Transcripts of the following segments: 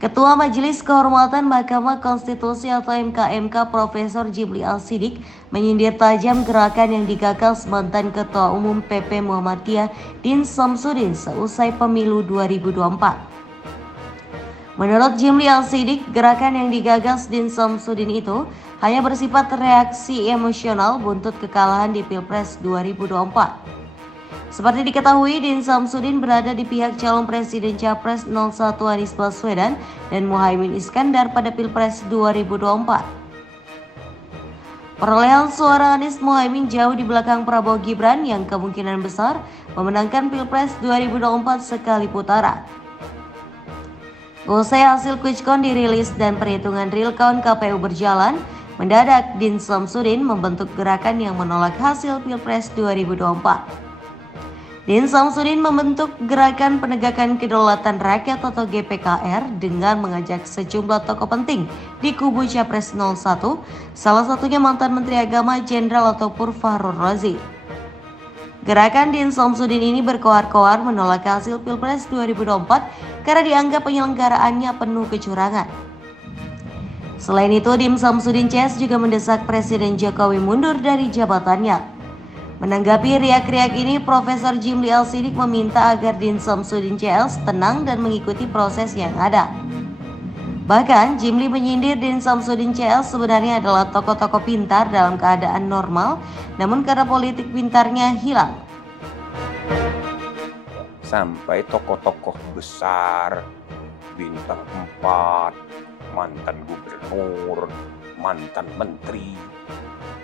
Ketua Majelis Kehormatan Mahkamah Konstitusi atau MKMK Profesor Jimli Al-Siddiq menyindir tajam gerakan yang digagas mantan Ketua Umum PP Muhammadiyah Din Samsudin seusai pemilu 2024. Menurut Jimli Al-Siddiq, gerakan yang digagas Din Samsudin itu hanya bersifat reaksi emosional buntut kekalahan di Pilpres 2024. Seperti diketahui, Din Samsudin berada di pihak calon presiden Capres 01 Anies Baswedan dan Muhaimin Iskandar pada Pilpres 2024. Perolehan suara Anies Muhaimin jauh di belakang Prabowo Gibran yang kemungkinan besar memenangkan Pilpres 2024 sekali putaran. Usai hasil quick count dirilis dan perhitungan real count KPU berjalan, mendadak Din Samsudin membentuk gerakan yang menolak hasil Pilpres 2024. Din Samsudin membentuk Gerakan Penegakan Kedaulatan Rakyat atau GPKR dengan mengajak sejumlah tokoh penting di kubu Capres 01, salah satunya mantan Menteri Agama Jenderal atau Fahrul Razi. Gerakan Din Samsudin ini berkoar-koar menolak hasil Pilpres 2024 karena dianggap penyelenggaraannya penuh kecurangan. Selain itu, Din Samsudin CS juga mendesak Presiden Jokowi mundur dari jabatannya. Menanggapi riak-riak ini, Profesor Jimli Al-Siddiq meminta agar Din Samsudin CS tenang dan mengikuti proses yang ada. Bahkan, Jimli menyindir Din Samsudin CS sebenarnya adalah tokoh-tokoh pintar dalam keadaan normal, namun karena politik pintarnya hilang. Sampai tokoh-tokoh besar, bintang 4, mantan gubernur, mantan menteri,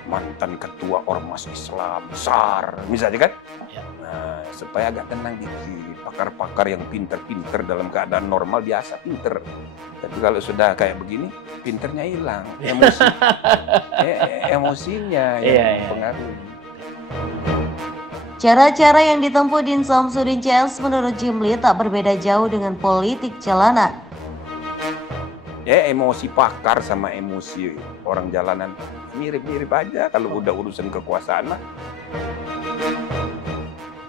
mantan ketua ormas Islam besar, misalnya kan? Ya. Nah, supaya agak tenang dikit. Pakar-pakar yang pinter-pinter dalam keadaan normal biasa pinter. Tapi kalau sudah kayak begini, pinternya hilang, emosinya yang mempengaruhi. Cara-cara yang ditempuh Din Samsudin CS menurut Jimli tak berbeda jauh dengan politik jalanan. Ya, emosi pakar sama emosi orang jalanan mirip-mirip aja kalau udah urusan kekuasaan mah.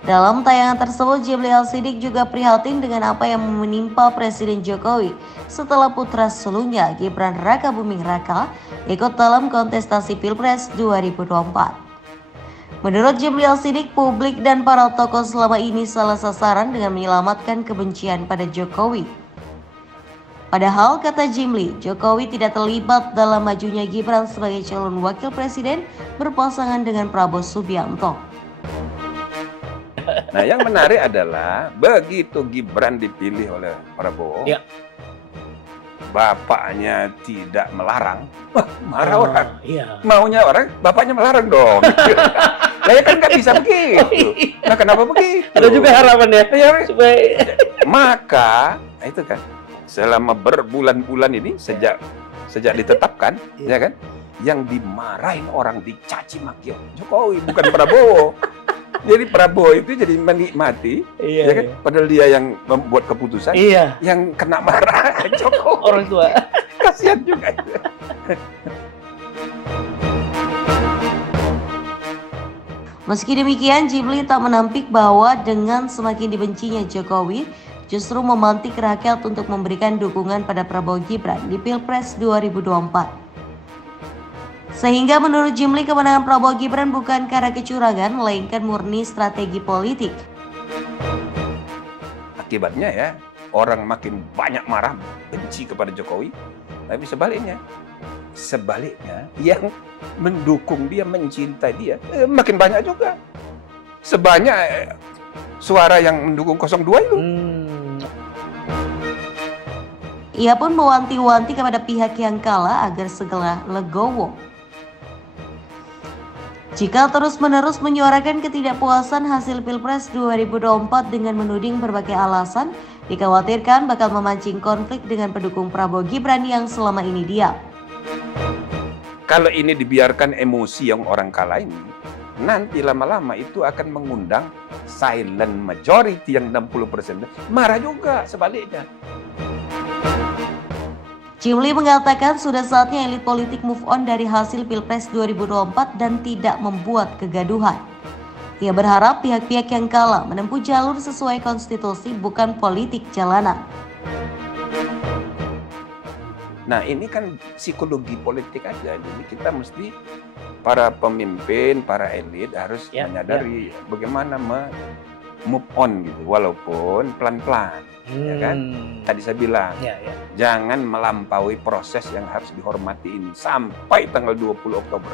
Dalam tayangan tersebut, Jimli Al-Siddiq juga prihatin dengan apa yang menimpa Presiden Jokowi setelah putra sulungnya Gibran Rakabuming Raka ikut dalam kontestasi Pilpres 2024. Menurut Jimli Al-Siddiq, publik dan para tokoh selama ini salah sasaran dengan menyelamatkan kebencian pada Jokowi. Padahal, kata Jimli, Jokowi tidak terlibat dalam majunya Gibran sebagai calon wakil presiden berpasangan dengan Prabowo Subianto. Nah, yang menarik adalah begitu Gibran dipilih oleh Prabowo, ya, bapaknya tidak melarang, marah orang. Iya. Maunya orang, bapaknya melarang dong. Nah, ya kan nggak bisa begitu. Nah, kenapa begitu? Ada juga harapan ya, supaya maka itu kan selama berbulan-bulan ini sejak ditetapkan, ya kan, yang dimarahin orang, dicaci maki Jokowi bukan Prabowo. Jadi Prabowo itu jadi menikmati, ya kan, padahal dia yang membuat keputusan, yang kena marah Jokowi. Orang tua. Kasihan juga. Meski demikian, Jimli tak menampik bahwa dengan semakin dibencinya Jokowi, justru memantik rakyat untuk memberikan dukungan pada Prabowo Gibran di Pilpres 2024. Sehingga menurut Jimli, kemenangan Prabowo Gibran bukan karena kecurangan, melainkan murni strategi politik. Akibatnya ya, orang makin banyak marah, benci kepada Jokowi, tapi sebaliknya yang mendukung dia, mencintai dia, makin banyak juga. Sebanyak suara yang mendukung 02 itu. Ia pun mewanti-wanti kepada pihak yang kalah agar segera legowo. Jika terus-menerus menyuarakan ketidakpuasan hasil Pilpres 2024 dengan menuding berbagai alasan, dikhawatirkan bakal memancing konflik dengan pendukung Prabowo Gibran yang selama ini diam. Kalau ini dibiarkan emosi yang orang kalah ini, nanti lama-lama itu akan mengundang silent majority yang 60%. Marah juga sebaliknya. Jimli mengatakan sudah saatnya elit politik move on dari hasil Pilpres 2024 dan tidak membuat kegaduhan. Ia berharap pihak-pihak yang kalah menempuh jalur sesuai konstitusi, bukan politik jalanan. Nah ini kan psikologi politik aja, jadi kita mesti para pemimpin, para elit harus menyadari bagaimana move on gitu, walaupun pelan-pelan. Ya kan? Tadi saya bilang, jangan melampaui proses yang harus dihormati ini sampai tanggal 20 Oktober.